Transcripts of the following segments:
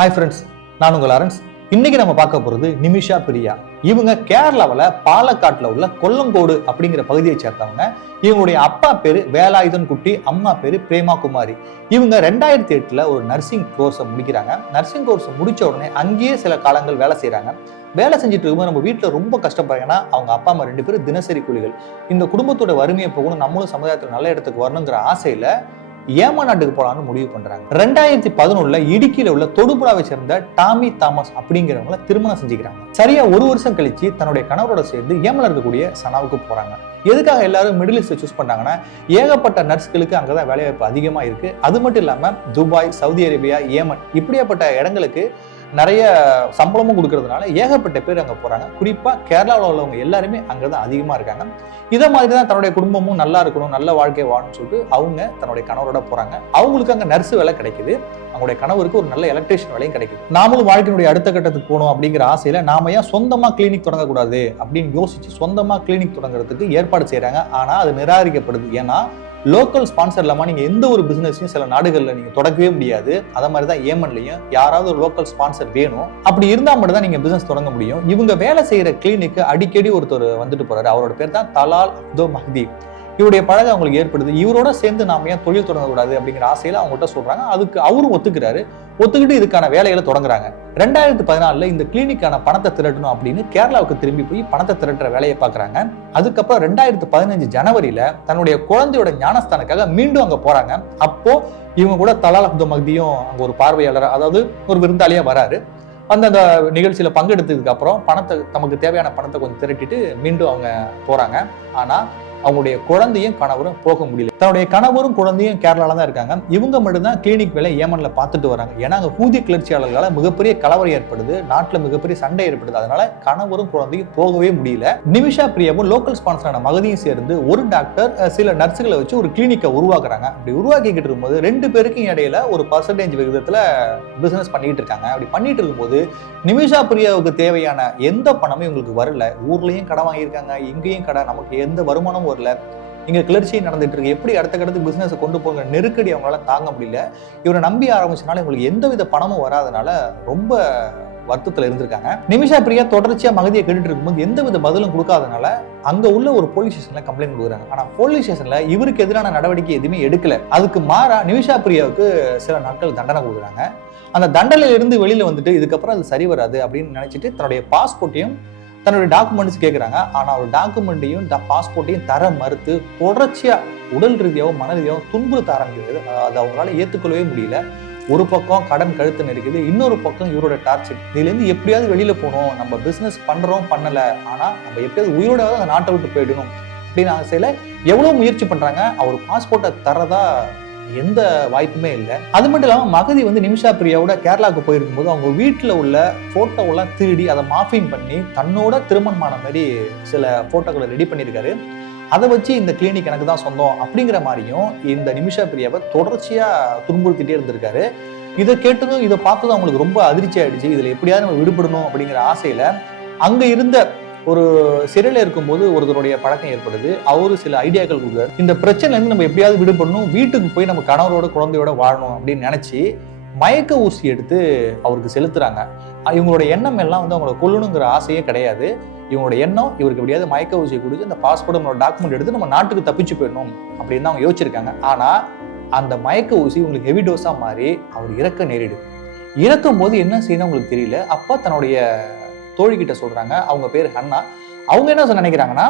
Hi friends நான் உங்கள் Lawrence இன்னைக்கு நம்ம பார்க்க போகிறது நிமிஷா பிரியா. இவங்க கேரளாவில் பாலக்காட்டில் உள்ள கொல்லங்கோடு அப்படிங்கிற பகுதியை சேர்ந்தவங்க. இவங்களுடைய அப்பா பேர் வேலாயுதன் குட்டி அம்மா பேர் பிரேமா குமாரி. இவங்க ரெண்டாயிரத்தி எட்டில் ஒரு நர்சிங் கோர்ஸை முடிக்கிறாங்க. நர்சிங் கோர்ஸை முடித்த உடனே அங்கேயே சில காலங்கள் வேலை செய்கிறாங்க வேலை செஞ்சுட்டு இருக்கும்போது நம்ம வீட்டில் ரொம்ப கஷ்டப்படுறாங்கன்னா அவங்க அப்பா அம்மா ரெண்டு பேரும் தினசரி கூலிகள். இந்த குடும்பத்தோட வறுமையை போகணும் நம்மளும் சமுதாயத்தில் நல்ல இடத்துக்கு வரணுங்கிற ஆசையில் ஏமா நாட்டுக்கு போலான்னு முடிவு பண்றாங்க. ரெண்டாயிரத்தி பதினொன்னுல இடுக்கியில உள்ள தொடுபுழாவை சேர்ந்த டாமி தாமஸ் அப்படிங்கிறவங்கள திருமணம் செஞ்சுக்கிறாங்க. சரியா ஒரு வருஷம் கழிச்சு தன்னுடைய கணவரோட சேர்ந்து ஏமல இருக்கக்கூடிய சனாவுக்கு போறாங்க. எதுக்காக எல்லாரும் மிடில் ஈஸ்ட் சூஸ் பண்ணாங்கன்னா ஏகப்பட்ட நர்ஸ்களுக்கு அங்கதான் வேலைவாய்ப்பு அதிகமா இருக்கு. அது மட்டும் இல்லாம துபாய் சவுதி அரேபியா ஏமன் இப்படியாப்பட்ட இடங்களுக்கு நிறைய சம்பளமும் கொடுக்கறதுனால ஏகப்பட்ட பேர் அங்கே போகிறாங்க குறிப்பாக கேரளாவில் உள்ளவங்க எல்லாருமே அங்கே தான் அதிகமாக இருக்காங்க. இதை மாதிரி தான் தன்னுடைய குடும்பமும் நல்லா இருக்கணும் நல்ல வாழ்க்கை வாழணும்னு சொல்லிட்டு அவங்க தன்னுடைய கணவரோட போகிறாங்க அவங்களுக்கு அங்கே நர்ஸ் வேலை கிடைக்குது. அவங்களுடைய கணவருக்கு ஒரு நல்ல எலக்ட்ரிஷியன் வேலையும் கிடைக்குது. நாமளும் வாழ்க்கையினுடைய அடுத்த கட்டத்துக்கு போகணும் அப்படிங்கிற ஆசையில் நாம ஏன் சொந்தமாக கிளினிக் தொடங்கக்கூடாது அப்படின்னு யோசிச்சு சொந்தமாக கிளினிக் தொடங்குறதுக்கு ஏற்பாடு செய்கிறாங்க ஆனால் அது நிராகரிக்கப்படுது. ஏன்னா லோக்கல் ஸ்பான்சர் இல்லாமல் நீங்கள் எந்த ஒரு பிஸ்னஸையும் சில நாடுகளில் நீங்கள் தொடங்கவே முடியாது. அதை மாதிரி தான் ஏமன்லையும் யாராவது ஒரு லோக்கல் ஸ்பான்சர் வேணும். அப்படி இருந்தால் மட்டும் தான் நீங்கள் பிஸ்னஸ் தொடங்க முடியும். இவங்க வேலை செய்கிற கிளினிக்கு அடிக்கடி ஒருத்தர் வந்துட்டு போகிறாரு அவரோட பேர் தான் தலால் அப்தோ மஹதி இவருடைய பழகம் அவங்களுக்கு ஏற்படுது. இவரோட சேர்ந்து நாம ஏன் தொழில் தொடங்கக்கூடாது அப்படிங்கிற ஆசையில அவங்ககிட்ட சொல்றாங்க. அதுக்கு அவரும் ஒத்துக்கிறாரு. ஒத்துக்கிட்டு இதுக்கான வேலைகளை தொடங்குறாங்க. ரெண்டாயிரத்தி பதினாலுல இந்த கிளினிக்கான பணத்தை திரட்டணும் அப்படின்னு கேரளாவுக்கு திரும்பி போய் பணத்தை திரட்டுற வேலையை பார்க்குறாங்க. அதுக்கப்புறம் ரெண்டாயிரத்தி பதினஞ்சு ஜனவரியில தன்னுடைய குழந்தையோட ஞானஸ்தானுக்காக மீண்டும் அங்க போறாங்க. அப்போ இவங்க கூட தலால் அப்து மக்தியும் அங்க ஒரு பார்வையாளர் அதாவது ஒரு விருந்தாளியா வராரு. அந்த அந்த நிகழ்ச்சியில பங்கெடுத்ததுக்கு அப்புறம் பணத்தை தமக்கு தேவையான பணத்தை கொஞ்சம் திரட்டிட்டு மீண்டும் அவங்க போறாங்க. ஆனா அவங்களுடைய குழந்தையும் கணவரும் போக முடியல. தன்னுடைய கணவரும் குழந்தையும் கேரளால தான் இருக்காங்க. இவங்க மட்டும்தான் கிளினிக் வேலை ஏமன்ல பார்த்துட்டு வராங்க. ஏன்னா அங்கே ஹூதி கிளர்ச்சியாளர்களால் மிகப்பெரிய கலவரம் ஏற்படுது. நாட்டில் மிகப்பெரிய சண்டை ஏற்படுது. அதனால கணவரும் குழந்தையும் போகவே முடியல. நிமிஷா பிரியாவும் லோக்கல் ஸ்பான்சரான மகதியும் சேர்ந்து ஒரு டாக்டர் சில நர்ஸுகளை வச்சு ஒரு கிளினிக்கை உருவாக்குறாங்க. அப்படி உருவாக்கிக்கிட்டு இருக்கும்போது ரெண்டு பேருக்கும் இடையில ஒரு பர்சன்டேஜ் விகிதத்தில் பிசினஸ் பண்ணிட்டு இருக்காங்க. அப்படி பண்ணிட்டு இருக்கும்போது நிமிஷா பிரியாவுக்கு தேவையான எந்த பணமும் இவங்களுக்கு வரல. ஊர்லயும் கடை வாங்கியிருக்காங்க. இங்கேயும் கடை நமக்கு எந்த வருமானமும் வரல இங்கே கிளர்ச்சி நடந்துட்டு இருக்கு. எப்படி அடுத்த கடத்துக்கு பிசினஸ் கொண்டு போங்க? நெருக்கடி அவங்களால தாங்க முடியல. இவரை நம்பி ஆரம்பிச்சனால இவங்களுக்கு எந்தவித பணமும் வராதனால ரொம்ப வருத்தத்துல இருந்திருக்காங்க. நிமிஷா பிரியா தொடர்ச்சியாக மகதியை கேட்டுட்டு இருக்கும்போது எந்தவித பதிலும் கொடுக்காதனால அங்க உள்ள ஒரு போலீஸ் ஸ்டேஷன்ல கம்ப்ளைண்ட் கொடுக்குறாங்க. ஆனா போலீஸ் ஸ்டேஷன்ல இவருக்கு எதிரான நடவடிக்கை எதுவுமே எடுக்கல. அதுக்கு மாறா நிமிஷா பிரியாவுக்கு சில நாட்கள் தண்டனை கொடுக்குறாங்க. அந்த தண்டனையில இருந்து வெளியில வந்துட்டு இதுக்கப்புறம் அது சரி வராது அப்படின்னு நினைச்சிட்டு தன்னுடைய பாஸ்போர்ட்டையும் தன்னுடைய டாக்குமெண்ட்ஸ் கேட்குறாங்க ஆனால் அவர் டாக்குமெண்ட்டையும் பாஸ்போர்ட்டையும் தர மறுத்து தொடர்ச்சியாக உடல் ரீதியாகவும் மன ரீதியாகவும் துன்புறுத்த ஆரம்பிக்கிறது. அது அவங்களால ஏற்றுக்கொள்ளவே முடியல. ஒரு பக்கம் கடன் கழுத்து நெருக்குது. இன்னொரு பக்கம் இவரோட டார்ச்சர் இதுலேருந்து எப்படியாவது வெளியில் போகணும். நம்ம பிஸ்னஸ் பண்ணுறோம் பண்ணலை. ஆனால் நம்ம எப்படியாவது உயிரோடாவது அந்த நாட்டை விட்டு போயிடணும். அப்படின்னு ஆசையில எவ்வளோ முயற்சி பண்ணுறாங்க அவர் பாஸ்போர்ட்டை தரதா எந்த வாய்ப்புமே இல்லை. அது மட்டும் இல்லாமல் மகதி வந்து நிமிஷா பிரியாவோட கேரளாவுக்கு போயிருக்கும் போது அவங்க வீட்டில் உள்ள ஃபோட்டோவெல்லாம் திருடி அதை மாஃபிங் பண்ணி தன்னோட திருமணமான மாதிரி சில ஃபோட்டோக்களை ரெடி பண்ணியிருக்காரு. அதை வச்சு இந்த கிளினிக் எனக்கு தான் சொந்தம் அப்படிங்கிற மாதிரியும் இந்த நிமிஷா பிரியாவை தொடர்ச்சியாக துன்புறுத்திட்டே இருந்திருக்காரு. இதை கேட்டதும் இதை பார்த்ததும் அவங்களுக்கு ரொம்ப அதிர்ச்சி ஆயிடுச்சு. இதில் எப்படியாவது நம்ம விடுபடணும் அப்படிங்கிற ஆசையில் அங்கே இருந்த ஒரு சிறையில் இருக்கும்போது ஒருத்தருடைய பழக்கம் ஏற்படுது. அவரு சில ஐடியாக்கள் கொடுக்குறாரு. இந்த பிரச்சனைலேருந்து நம்ம எப்படியாவது விடுபடணும் வீட்டுக்கு போய் நம்ம கணவரோட குழந்தையோட வாழணும் அப்படின்னு நினச்சி மயக்க ஊசி எடுத்து அவருக்கு செலுத்துறாங்க. இவங்களோட எண்ணம் எல்லாம் வந்து அவங்கள கொல்லணுங்கிற ஆசையே கிடையாது. இவங்களோட எண்ணம் இவருக்கு எப்படியாவது மயக்க ஊசியை கொடுத்து அந்த பாஸ்போர்ட் நம்மளோட டாக்குமெண்ட் எடுத்து நம்ம நாட்டுக்கு தப்பிச்சு போயிடணும் அப்படின்னு தான் அவங்க யோசிச்சிருக்காங்க. ஆனால் அந்த மயக்க ஊசி உங்களுக்கு ஹெவி டோஸாக மாறி அவர் இறக்க நேரிடுது. இறக்கும் போது என்ன செய்யணும் உங்களுக்கு தெரியல. அப்போ தன்னுடைய தோழிக்கிட்ட சொல்றாங்க. அவங்க பேர் ஹன்னா. அவங்க என்ன நினைக்கிறாங்கன்னா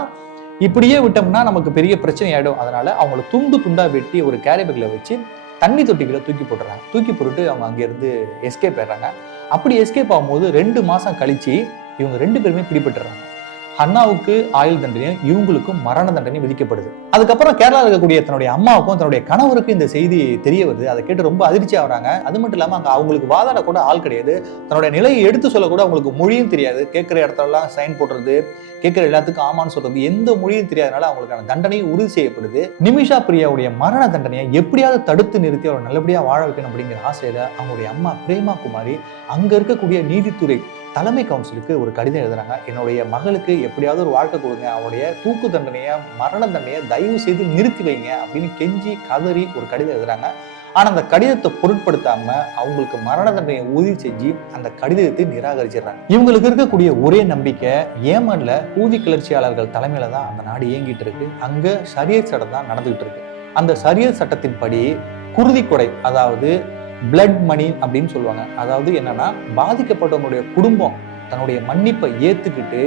இப்படியே விட்டோம்னா நமக்கு பெரிய பிரச்சனை ஆயிடும் அதனால அவங்கள துண்டு துண்டா வெட்டி ஒரு கேரி பேக்ல வச்சு தண்ணி தொட்டிகளை தூக்கி போட்டுறாங்க. தூக்கி போட்டுட்டு அவங்க அங்கேருந்து எஸ்கேப் ஆயிடுறாங்க. அப்படி எஸ்கேப் ஆகும்போது ரெண்டு மாசம் கழிச்சு இவங்க ரெண்டு பேருமே பிடிபட்டுறாங்க அண்ணாவுக்கு ஆயுள் தண்டனையும் இவங்களுக்கும் மரண தண்டனை விதிக்கப்படுது. அதுக்கப்புறம் கேரளாவில் இருக்கக்கூடிய தன்னுடைய அம்மாவுக்கும் தன்னுடைய கணவருக்கும் இந்த செய்தி தெரிய வருது. அதை கேட்டு ரொம்ப அதிர்ச்சி ஆகுறாங்க. அது மட்டும் இல்லாமல் அங்கே அவங்களுக்கு வாதாட கூட ஆள் கிடையாது. தன்னுடைய நிலையை எடுத்து சொல்லக்கூட அவங்களுக்கு மொழியும் தெரியாது. கேட்குற இடத்துலலாம் சைன் போடுறது கேட்குற எல்லாத்துக்கும் ஆமான்னு சொல்றது எந்த மொழியும் தெரியாதனால அவங்களுக்கான தண்டனையும் உறுதி செய்யப்படுது. நிமிஷா பிரியாவுடைய மரண தண்டனையை எப்படியாவது தடுத்து நிறுத்தி அவரை நல்லபடியாக வாழ வைக்கணும் அப்படிங்கிற ஆசையில அவங்களுடைய அம்மா பிரேமா குமாரி அங்கே இருக்கக்கூடிய நீதித்துறை தலைமை கவுன்சிலுக்கு ஒரு கடிதம் எழுதுறாங்க. என்னுடைய மகளுக்கு எப்படியாவது ஒரு வாழ்க்கை கொடுங்க. அவனுடைய தூக்கு தண்டனையை மரண தண்டனையை தயவு செய்து நிறுத்தி வைங்க அப்படின்னு கெஞ்சி கதறி ஒரு கடிதம் எழுதுறாங்க. ஆனால் அந்த கடிதத்தை பொருட்படுத்தாம அவங்களுக்கு மரண தண்டனையை உறுதி செஞ்சு அந்த கடிதத்தை நிராகரிச்சிடுறாங்க. இவங்களுக்கு இருக்கக்கூடிய ஒரே நம்பிக்கை ஏமன்ல ஊதி கிளர்ச்சியாளர்கள் தலைமையில தான் அந்த நாடு இயங்கிட்டு இருக்கு. அங்க சரியத் சட்டம் தான் நடந்துகிட்டு இருக்கு. அந்த சரியத் சட்டத்தின்படி குருதி கொடை அதாவது பிளட் மணி அப்படின்னு சொல்லுவாங்க. அதாவது என்னன்னா பாதிக்கப்பட்டவங்களுடைய குடும்பம் தன்னுடைய மன்னிப்பை ஏத்துக்கிட்டு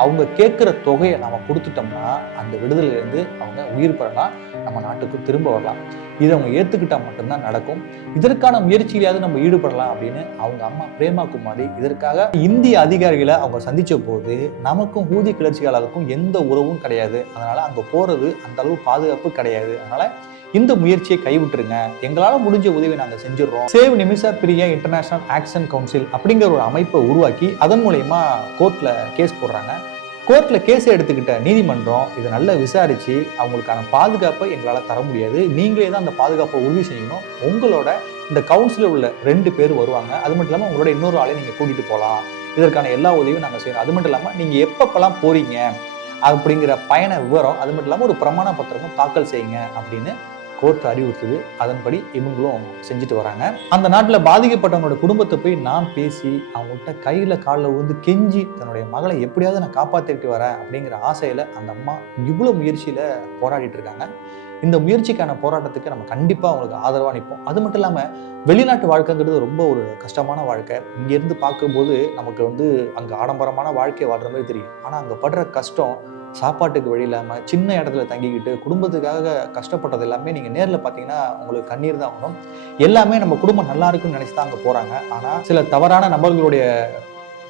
அவங்க கேட்குற தொகையை நம்ம கொடுத்துட்டோம்னா அந்த விடுதலையிலேருந்து அவங்க உயிர் பெறலாம் நம்ம நாட்டுக்கு திரும்ப வரலாம். இதை அவங்க ஏற்றுக்கிட்டா மட்டும்தான் நடக்கும். இதற்கான முயற்சியிலாவது நம்ம ஈடுபடலாம் அப்படின்னு அவங்க அம்மா பிரேமா குமாரி இதற்காக இந்திய அதிகாரிகளை அவங்க சந்தித்த போது நமக்கும் ஊதி கிளர்ச்சியாளருக்கும் எந்த உறவும் கிடையாது. அதனால் அங்கே போகிறது அந்த அளவு பாதுகாப்பு கிடையாது. அதனால் இந்த முயற்சியை கைவிட்டுருங்க. எங்களால முடிஞ்ச உதவி நாங்கள் செஞ்சிடறோம். Save Nimisha Priya international action council அப்படிங்கிற ஒரு அமைப்பை உருவாக்கி அதன் மூலயமா கோர்ட்டில் கேஸ் போடுறாங்க. கோர்ட்டில் கேஸ் எடுத்துக்கிட்ட நீதிமன்றம் இதை நல்லா விசாரிச்சு அவங்களுக்கான பாதுகாப்பை எங்களால் தர முடியாது. நீங்களே தான் அந்த பாதுகாப்பை உறுதி செய்யணும். உங்களோட இந்த கவுன்சிலில் உள்ள ரெண்டு பேர் வருவாங்க. அது மட்டும் இல்லாமல் உங்களோட இன்னொரு ஆளையும் நீங்கள் கூட்டிகிட்டு போகலாம் இதற்கான எல்லா உதவியும் நாங்கள் செய்யணும் அது மட்டும் இல்லாமல் நீங்கள் எப்பப்பெல்லாம் போறீங்க அப்படிங்கிற பயண விவரம் அது மட்டும் இல்லாமல் ஒரு பிரமாண பத்திரமும் தாக்கல் செய்யுங்க அப்படின்னு கோர்ட் அறிவுறுத்துது. அதன்படி இவங்களும் செஞ்சுட்டு வராங்க. அந்த நாட்டில் பாதிக்கப்பட்டவங்களோட குடும்பத்தை போய் நான் பேசி அவங்கள்ட்ட கையில் காலில் விழுந்து கெஞ்சி தன்னுடைய மகளை எப்படியாவது நான் காப்பாற்றிட்டு வரேன் அப்படிங்கிற ஆசையில் அந்த அம்மா இவ்வளோ முயற்சியில் போராடிட்டு இருக்காங்க. இந்த முயற்சிக்கான போராட்டத்துக்கு நம்ம கண்டிப்பாக அவங்களுக்கு ஆதரவாக நிற்போம் அது மட்டும் இல்லாமல் வெளிநாட்டு வாழ்க்கைங்கிறது ரொம்ப ஒரு கஷ்டமான வாழ்க்கை. இங்கேருந்து பார்க்கும்போது நமக்கு வந்து அங்கே ஆடம்பரமான வாழ்க்கையை வாழ்கிற மாதிரி தெரியும். ஆனால் அங்கே படுற கஷ்டம் சாப்பாட்டுக்கு வழி இல்லாமல் சின்ன இடத்துல தங்கிக்கிட்டு குடும்பத்துக்காக கஷ்டப்பட்டது எல்லாமே நீங்கள் நேரில் பார்த்தீங்கன்னா உங்களுக்கு கண்ணீர் தான் வரும். எல்லாமே நம்ம குடும்பம் நல்லா இருக்குன்னு நினச்சி தான் அங்கே போகிறாங்க ஆனால் சில தவறான நபர்களுடைய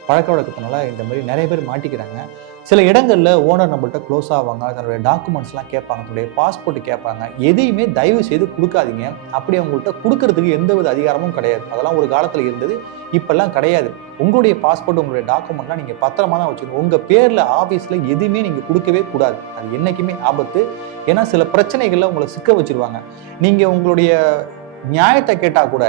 பழக்க வழக்கத்தினால இந்த மாதிரி நிறைய பேர் மாட்டிக்கிறாங்க. சில இடங்களில் ஓனர் நம்மள்கிட்ட க்ளோஸ் ஆவாங்க. தன்னுடைய டாக்குமெண்ட்ஸ்லாம் கேட்பாங்க. தன்னுடைய பாஸ்போர்ட் கேட்பாங்க. எதையுமே தயவு செய்து கொடுக்காதீங்க. அப்படி அவங்கள்ட்ட கொடுக்கறதுக்கு எந்த வித அதிகாரமும் கிடையாது. அதெல்லாம் ஒரு காலத்தில் இருந்தது. இப்போல்லாம் கிடையாது. உங்களுடைய பாஸ்போர்ட் உங்களுடைய டாக்குமெண்ட்லாம் நீங்கள் பத்திரமா தான் வச்சுக்கணும். உங்கள் பேரில் ஆஃபீஸில் எதுவுமே நீங்கள் கொடுக்கவே கூடாது. அது என்றைக்குமே ஆபத்து. ஏன்னா சில பிரச்சனைகளில் உங்களை சிக்க வச்சிருவாங்க. நீங்கள் உங்களுடைய நியாயத்தை கேட்டால் கூட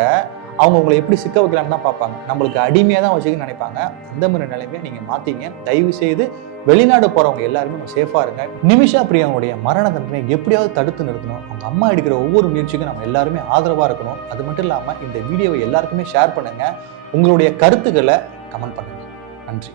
அவங்க உங்களை எப்படி சிக்க வைக்கலாம்னு தான் பார்ப்பாங்க. நம்மளுக்கு அடிமையாக தான் வச்சுக்கன்னு நினைப்பாங்க. அந்த மாதிரி நிலைமையை நீங்கள் மாற்றிங்க தயவு செய்து வெளிநாடு போகிறவங்க எல்லாருமே நம்ம சேஃபாக இருங்க. நிமிஷா பிரியாவுடைய மரண தண்டனை எப்படியாவது தடுத்து நிறுத்தணும். அவங்க அம்மா எடுக்கிற ஒவ்வொரு முயற்சிக்கும் நம்ம எல்லாருமே ஆதரவாக இருக்கணும். அது மட்டும் இல்லாமல் இந்த வீடியோவை எல்லாருக்குமே ஷேர் பண்ணுங்கள் உங்களுடைய கருத்துக்களை கமெண்ட் பண்ணுங்கள் நன்றி.